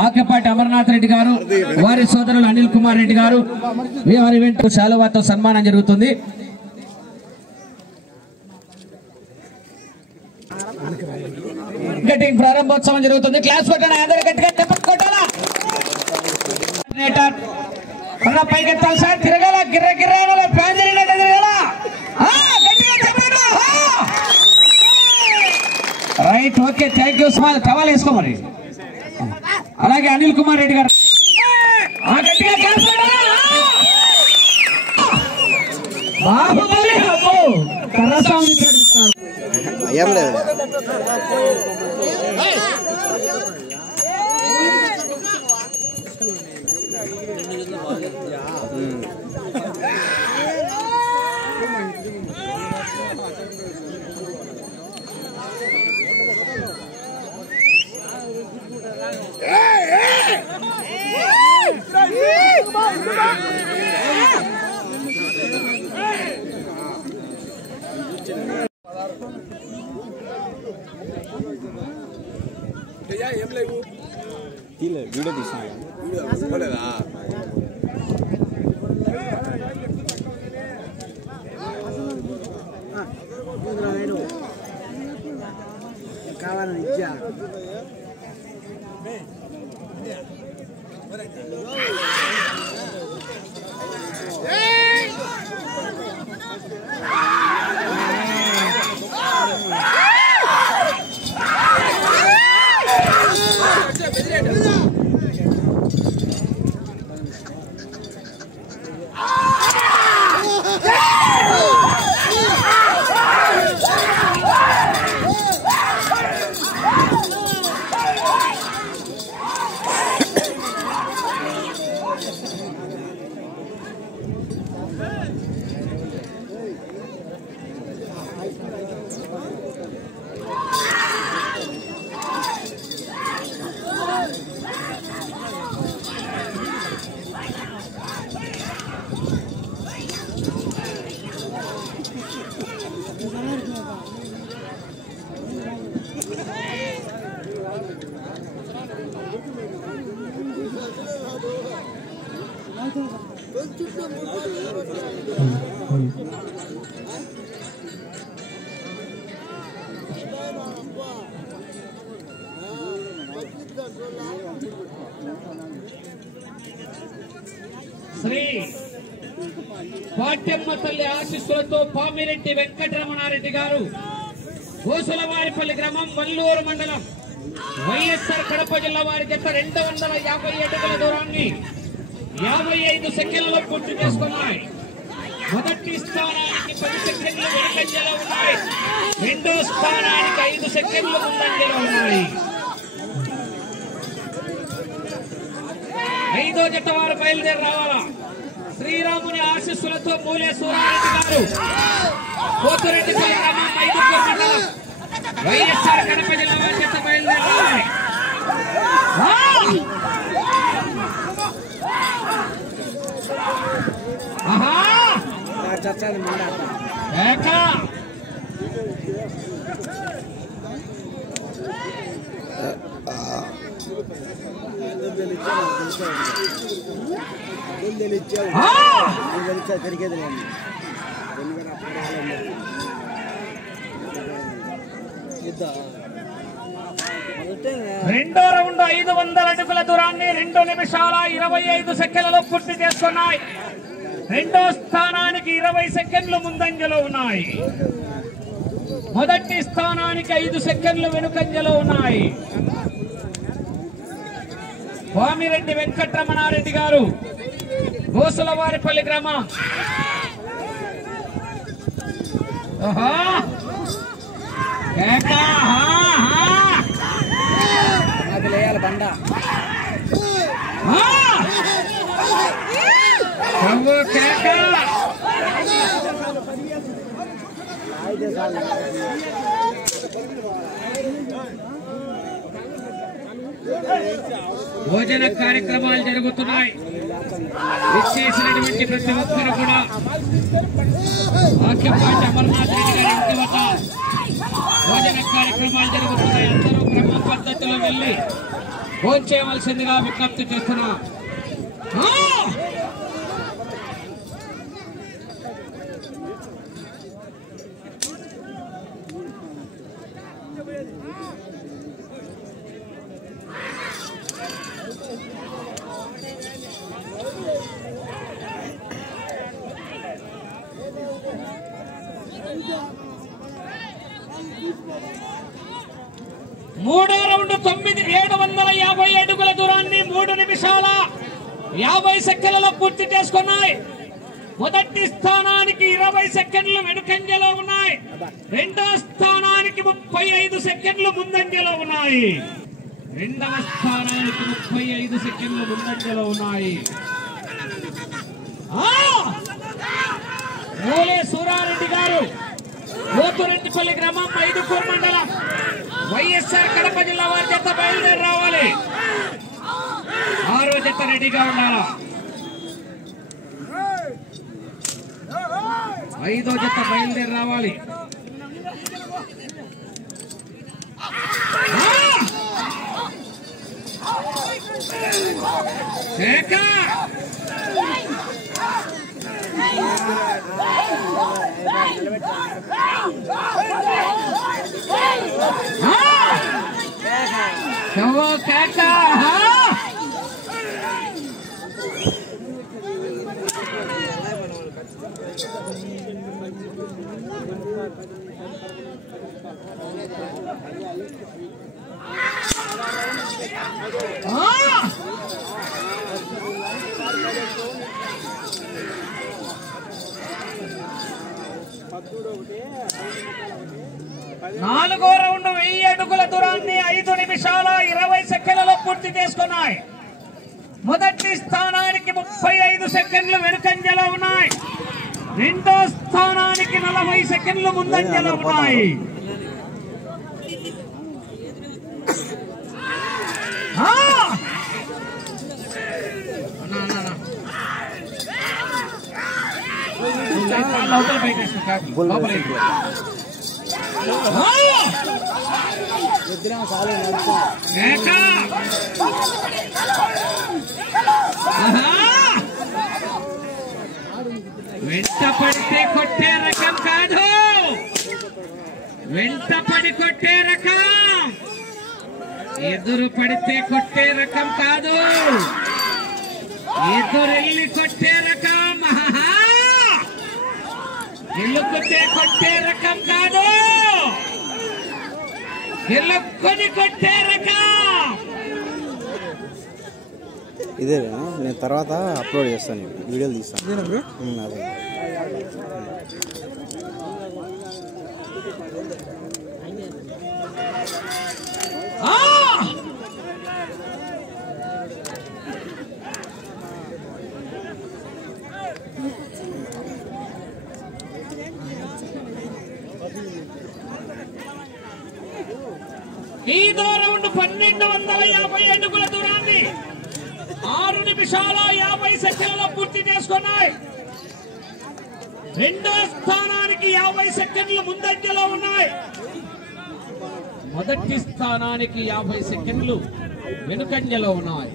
ఆకెపాటి అమర్నాథ్ రెడ్డి గారు, వారి సోదరులు అనిల్ కుమార్ రెడ్డి గారు, వారి వెంట శాలువాతో సన్మానం జరుగుతుంది. ప్రారంభోత్సవం జరుగుతుంది. క్లాస్ కొట్టాలి, అందరూ గట్టిగా చెప్పండి, కొట్టాలా. పైకెత్తాలి సార్, తిరగాల, గిర్ర గిర్ర ఫ్యాన్ జరిగినట్టు తిరగాల. Right, okay, thank you. Towel వేసుకో మరి. అలాగే అనిల్ కుమార్ రెడ్డి గారు బాహుబలి ఏం లేదు. వీడియో తీసుకోలేదా? కావాలని ఇచ్చా. శ్రీ పాట్యమ్మ తల్లి ఆశీస్సులతో పామిరెడ్డి వెంకటరమణారెడ్డి గారు, గోసులవారిపల్లి గ్రామం, వల్లూరు మండలం, వైఎస్ఆర్ కడప జిల్లా వారి జత 250 అడుగుల దూరాన్ని 55 సెకండ్లలో పూర్తి చేసుకున్నాయి. మొదటి స్థానానికి 10 సెకండ్లు వెనుకంజలో ఉన్నాయి. రెండో స్థానానికి 5 సెకండ్లు ముందంజలో ఉన్నాయి. ఐదో జత వారు బయలుదేరి రావాలా. శ్రీరాముని ఆశీస్సులతో మూలే సూరారెడ్డి గారు, పోతురెడ్డిపల్లి గ్రామం, మైదుకూరు మండలం, వైఎస్ఆర్ కడప జిల్లా వారి జత బయలుదేరి రావాలి. రెండో రౌండ్ 500 అడుగుల దూరాన్ని 2 నిమిషాల 25 సెకండ్లలో పూర్తి చేసుకున్నాయి. రెండో స్థానానికి 20 సెకండ్లు ముందంజలో ఉన్నాయి. మొదటి స్థానానికి 5 సెకండ్లు వెనుకంజలో ఉన్నాయి. పామిరెడ్డి వెంకటరమణారెడ్డి గారు, గోసులవారిపల్లి గ్రామం. బండ భోజన కార్యక్రమాలు జరుగుతున్నాయి. విచ్చేసినటువంటి ప్రతి ఒక్కరు కూడా ఆక్యపాటి అమర్నాథ్ రెడ్డి గారి ఇంటి వద్ద భోజన కార్యక్రమాలు జరుగుతున్నాయి. అందరూ క్రమ పద్ధతిలో వెళ్ళి భోజనం చేయవలసిందిగా విజ్ఞప్తి చేస్తున్నా. 3వ రౌండ్ 750 అడుగుల దూరాన్ని 3 నిమిషాల 50 సెకండ్లలో పూర్తి చేసుకున్నాయి. మొదటి స్థానానికి 20 సెకండ్లు వెనుకంజలో ఉన్నాయి. రెండో స్థానానికి 35 సెకండ్లు ముందంజలో ఉన్నాయి. రెండవ స్థానానికి 35 సెకండ్లు ముందంజలో ఉన్నాయి. మూలే సూరారెడ్డి గారు, పోతురెడ్డిపల్లి గ్రామం, మైదుకూరు మండలం, వైఎస్ఆర్ కడప జిల్లా వారి జత బయలుదేరి రావాలి. 6వ జత రెడీగా ఉండాలా. 5వ జత బయలుదేరి రావాలి. నాలుగో రౌండ్ 1000 అడుగుల దూరాన్ని 5 నిమిషాల 20 సెకండ్లలో పూర్తి చేసుకున్నాయి. మొదటి స్థానానికి 35 సెకండ్లు వెనుకంజలో ఉన్నాయి. రెండో స్థానానికి 40 సెకండ్లు ముందంజలో ఉన్నాయి. వెంట పడితే కొట్టే రకం కాదు, వెంట పడి కొట్టే రకం, ఎదురు పడితే కొట్టే రకం కాదు, ఎదురెళ్ళి కొట్టే రకం, గెలుపుతే కొట్టే రకం కాదు, గెలుపుని కొట్టే రకం. ఇదే నేను తర్వాత అప్లోడ్ చేస్తాను, వీడియోలు తీస్తాను. అదే ఐదో రౌండ్ 1250 అడుగుల దూరాన్ని 6 నిమిషాల 50 సెకండ్లలో పూర్తి చేసుకున్నాయి. రెండో స్థానానికి 50 సెకండ్లు ముందంజలో ఉన్నాయి. మొదటి స్థానానికి 50 సెకండ్లు వెనుకంజలో ఉన్నాయి.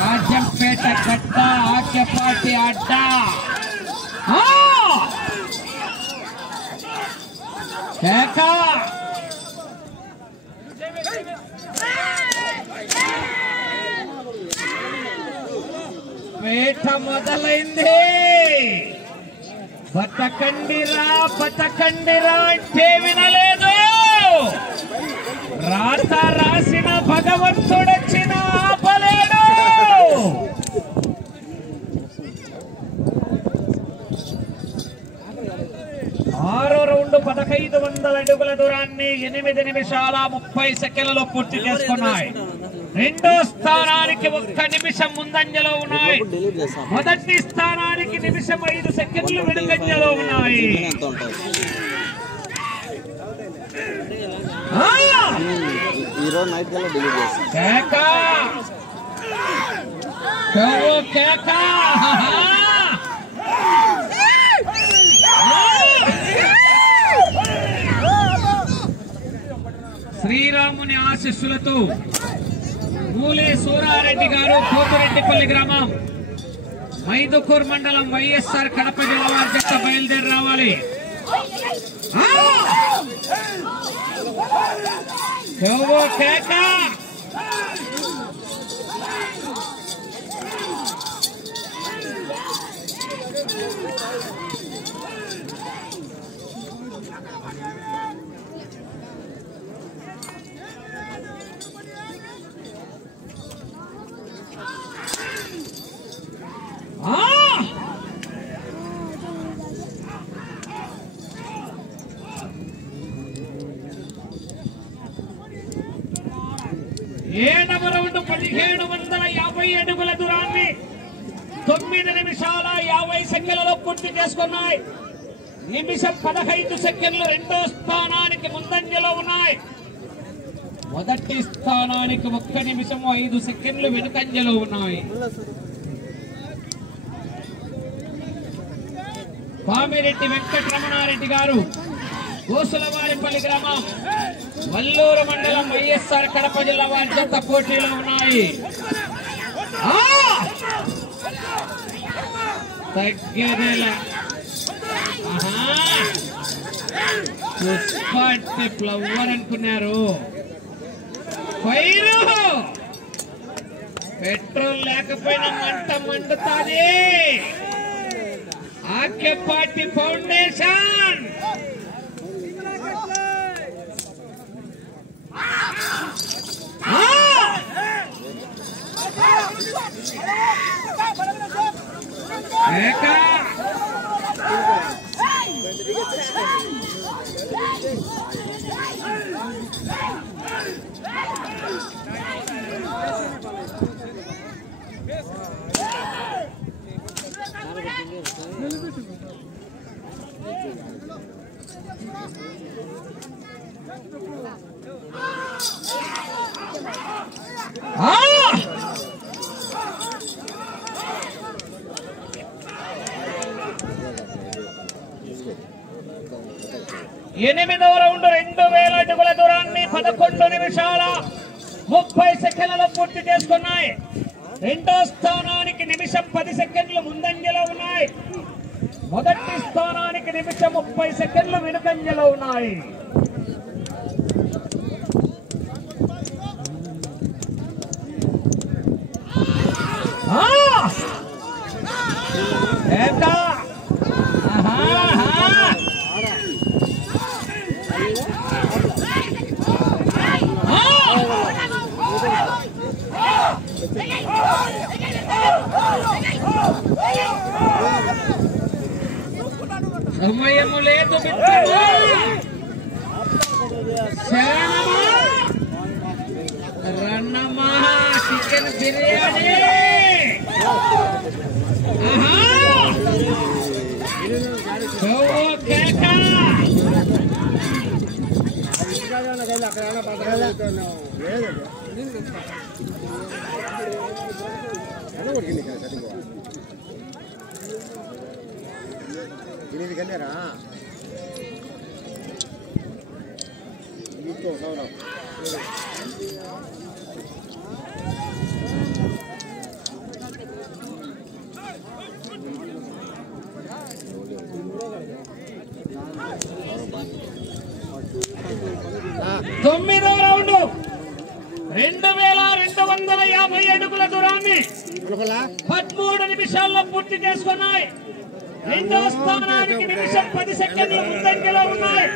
రాజంపేట గడ్డ ఆక్యపాటి అడ్డ పేట మొదలైంది. బతకండిరా బతకండిరా అంటే వినలేదు. రాత రాసిన భగవంతుడొచ్చిన ఆపలేడు. 1500 అడుగుల దూరాన్ని 8 నిమిషాల 30 సెకండ్లలో పూర్తి చేసుకున్నాయి. రెండో స్థానానికి 1 నిమిషం ముందంజలో ఉన్నాయి. మొదటి స్థానానికి నిమిషం 5 సెకండ్లు వెనుకంజలో ఉన్నాయి. ఈరోజు నైట్ కల్లా డిలీట్ చేస్తాను. శ్రీరాముని ఆశీస్సులతో మూలే సూరారెడ్డి గారు పోతురెడ్డిపల్లి గ్రామం మైదుకూర్ మండలం వైఎస్ఆర్ కడప జిల్లా వారి జత బయలుదేరి రావాలి. ఏడవ రౌండ్ 1750 అడుగుల దూరాన్ని 9 నిమిషాల 50 సెకండ్లలో పూర్తి చేసుకున్నాయి. నిమిషం 15 సెకండ్లు రెండో స్థానానికి ముందంజలో ఉన్నాయి. మొదటి స్థానానికి 1 నిమిషం 5 సెకండ్లు వెనుకంజలో ఉన్నాయి. పామిరెడ్డి వెంకటరమణారెడ్డి గారు కోసులవారిపల్లి గ్రామం వల్లూరు మండలం వైఎస్ఆర్ కడప జిల్లా వారి జత పోటీలో ఉన్నాయి. పుష్ప ఫ్లవర్ అనుకున్నారు. ఫైరు పెట్రోల్ లేకపోయినా మంట మండుతాది. ఆక్యపాటి ఫౌండేషన్ ఎనిమిదవ రౌండ్ 2000 అడుగుల దూరాన్ని 11 నిమిషాల 30 సెకండ్లలో పూర్తి చేసుకున్నాయి. రెండో స్థానానికి నిమిషం 10 సెకండ్లు ముందంజలో ఉన్నాయి. మొదటి స్థానానికి నిమిషం 30 సెకండ్లు వెనుకంజలో ఉన్నాయి. సమయము లేదు రన్నమా చికెన్ బిర్యానీ వెళ్ళారా 9వ రౌండ్ 2250 అడుగుల దూరాన్ని 13 నిమిషాల్లో పూర్తి చేసుకున్నాయి. రెండో స్థానానికి నిమిషం 10 సెకండ్లు ముందంజలో ఉన్నాయి.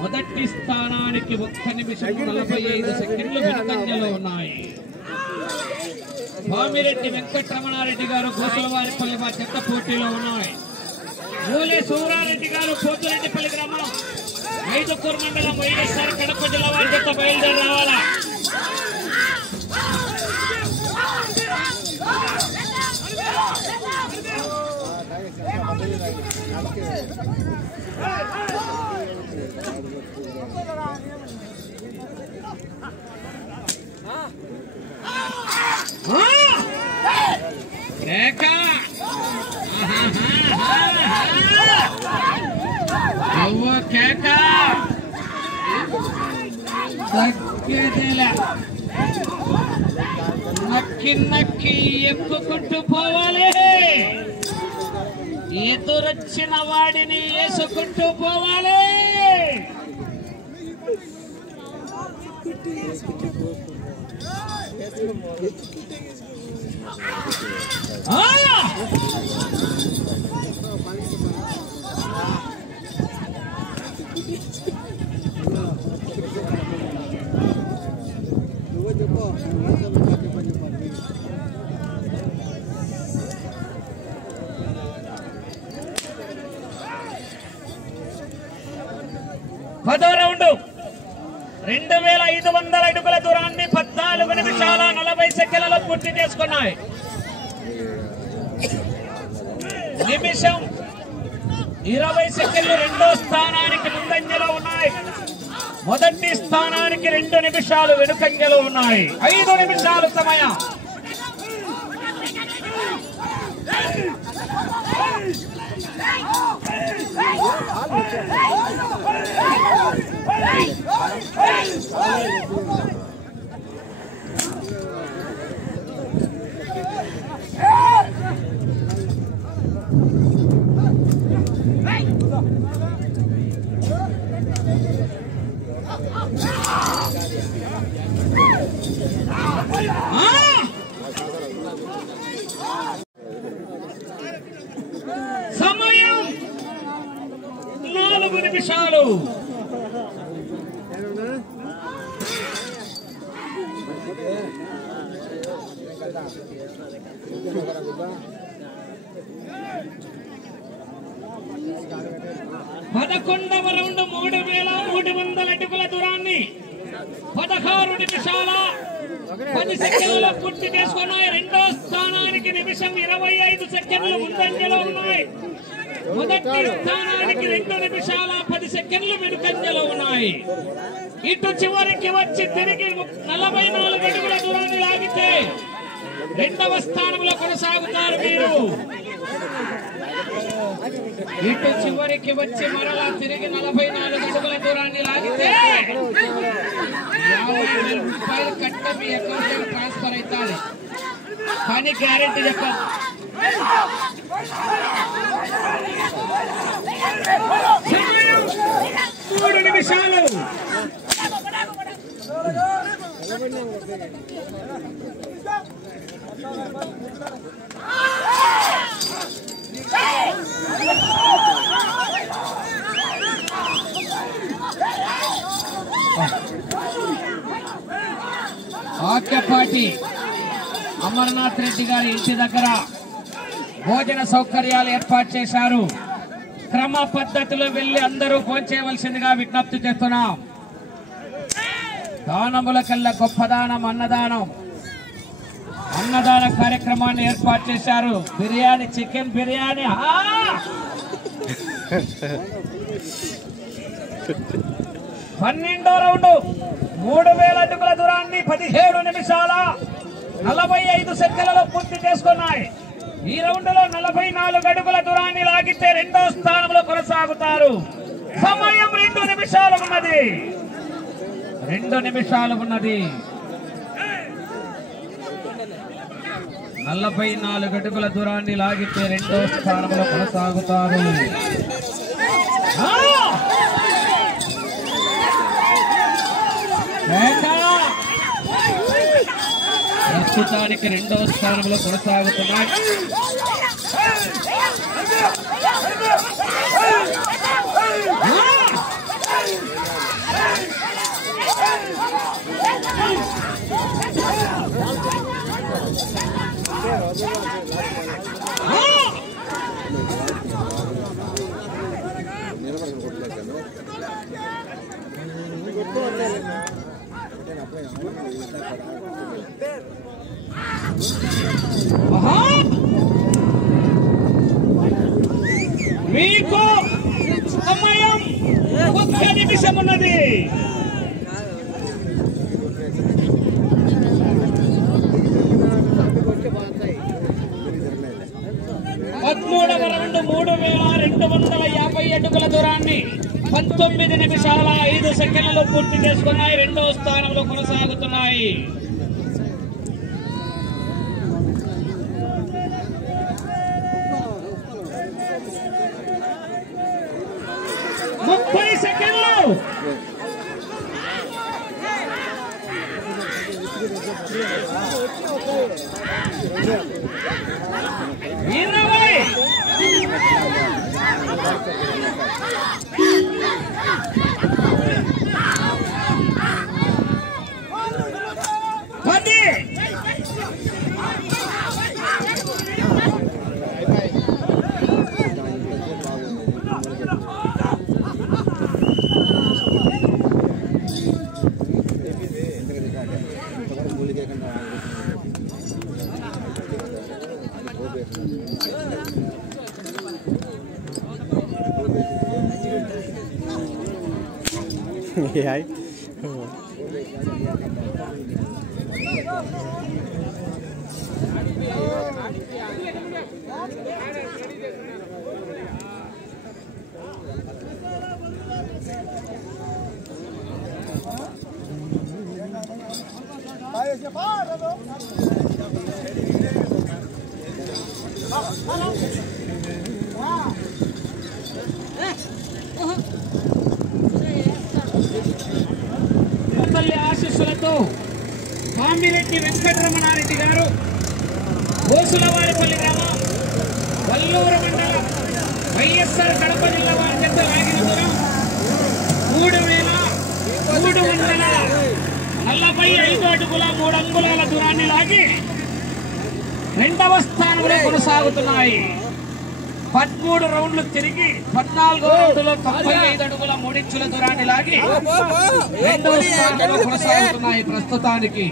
మొదటి స్థానానికి 1 నిమిషం 45 సెకండ్లు వెనుకంజలో ఉన్నాయి. పామిరెడ్డి వెంకటరమణారెడ్డి గారు కోసులవారిపల్లి వారి చెత్త పోటీలో ఉన్నాయి. మూలే సూరారెడ్డి గారు పోతురెడ్డిపల్లి గ్రామం ఐదుకూరు మండలం వైఎస్ఆర్ కడప జిల్లా వారి చేత బయలుదేరి రావాలా. నక్కి నక్కి ఎక్కుకుంటూ పోవాలి. ఎదురొచ్చిన వాడిని వేసుకుంటూ పోవాలి. పదో రౌండ్ 2500 అడుగుల దూరాన్ని 14 నిమిషాల 40 సెకన్లలో పూర్తి చేసుకున్నాయి. నిమిషం 20 సెకన్లు రెండో స్థానానికి ముందంజలో ఉన్నాయి. మొదటి స్థానానికి 2 నిమిషాలు వెనుకంజలో ఉన్నాయి. 5 నిమిషాలు సమయం. సమయం 4 నిమిషాలు. పదకొండవ రౌండ్ 3300 అడుగుల దూరాన్ని 16 నిమిషాల 10 సెకండ్లలో పూర్తి చేసుకున్నాయి. రెండో స్థానానికి నిమిషం 25 సెకండ్లు ముందంజలో ఉన్నాయి. మొదటి స్థానానికి 2 నిమిషాల 10 సెకండ్లు వెనుకంజలో ఉన్నాయి. ఇటు చివరికి వచ్చి తిరిగి 44 అడుగుల దూరాన్ని లాగితే రెండవ స్థానంలో కొనసాగుతారు మీరు. ఇటు చివరికి వచ్చి మరలా తిరిగి 44 అడుగుల దూరాన్ని లాగితే 50,000 రూపాయలు కట్ట మీ అకౌంట్ లో ట్రాన్స్ఫర్ అవుతారు. కానీ గ్యారెంటీ చెప్పండి. సమయం 3 నిమిషాలు. ఆక్యపాటి అమర్నాథ్ రెడ్డి గారి ఇంటి దగ్గర భోజన సౌకర్యాలు ఏర్పాటు చేశారు. క్రమ పద్ధతిలో వెళ్లి అందరూ భోంచేయవలసిందిగా విజ్ఞప్తి చేస్తున్నాం. దానముల కల్లా గొప్ప దానం అన్నదానం. అన్నదాన కార్యక్రమాన్ని ఏర్పాటు చేశారు. బిర్యానీ, చికెన్ బిర్యానీ. 12వ రౌండ్ 3000 అడుగుల దూరాన్ని 17 నిమిషాల 45 సెకండ్లలో పూర్తి చేసుకున్నాయి. ఈ రౌండ్ లో 44 అడుగుల దూరాన్ని లాగితే రెండో స్థానంలో కొనసాగుతారు. సమయం 2 నిమిషాలు ఉన్నది. 2 నిమిషాలు ఉన్నది. 44 అడుగుల దూరాన్ని లాగితే రెండో స్థానంలో కొనసాగుతారు. ప్రస్తుతానికి రెండవ స్థానంలో కొనసాగుతున్నాయి. మీకు సమయం 1 నిమిషం ఉన్నది. పదమూడవ రౌండ్ 3250 అడుగుల దూరాన్ని 19 నిమిషాల 5 సెకండ్లలో పూర్తి చేసుకున్నాయి. రెండవ స్థానంలో కొనసాగుతున్నాయి. సెకండ్లు 10. ఆశీస్సులతో పామిరెడ్డి వెంకటరమణారెడ్డి గారు ఓసులవారిపల్లి గ్రామం వల్లూరు మండలం వైఎస్ఆర్ కడప జిల్లా వారి చెత్త లాగిన దూరం 3345 అడుగుల 3 అంగుళాల దూరాన్ని లాగి రెండవ స్థానంలో కొనసాగుతున్నాయి. 13 రౌండ్లు తిరిగి 14 రౌండ్లో 95 అడుగుల 3 ఇంచుల దూరాన్ని లాగి రెండవ స్థానంలో కొనసాగుతున్నాయి ప్రస్తుతానికి.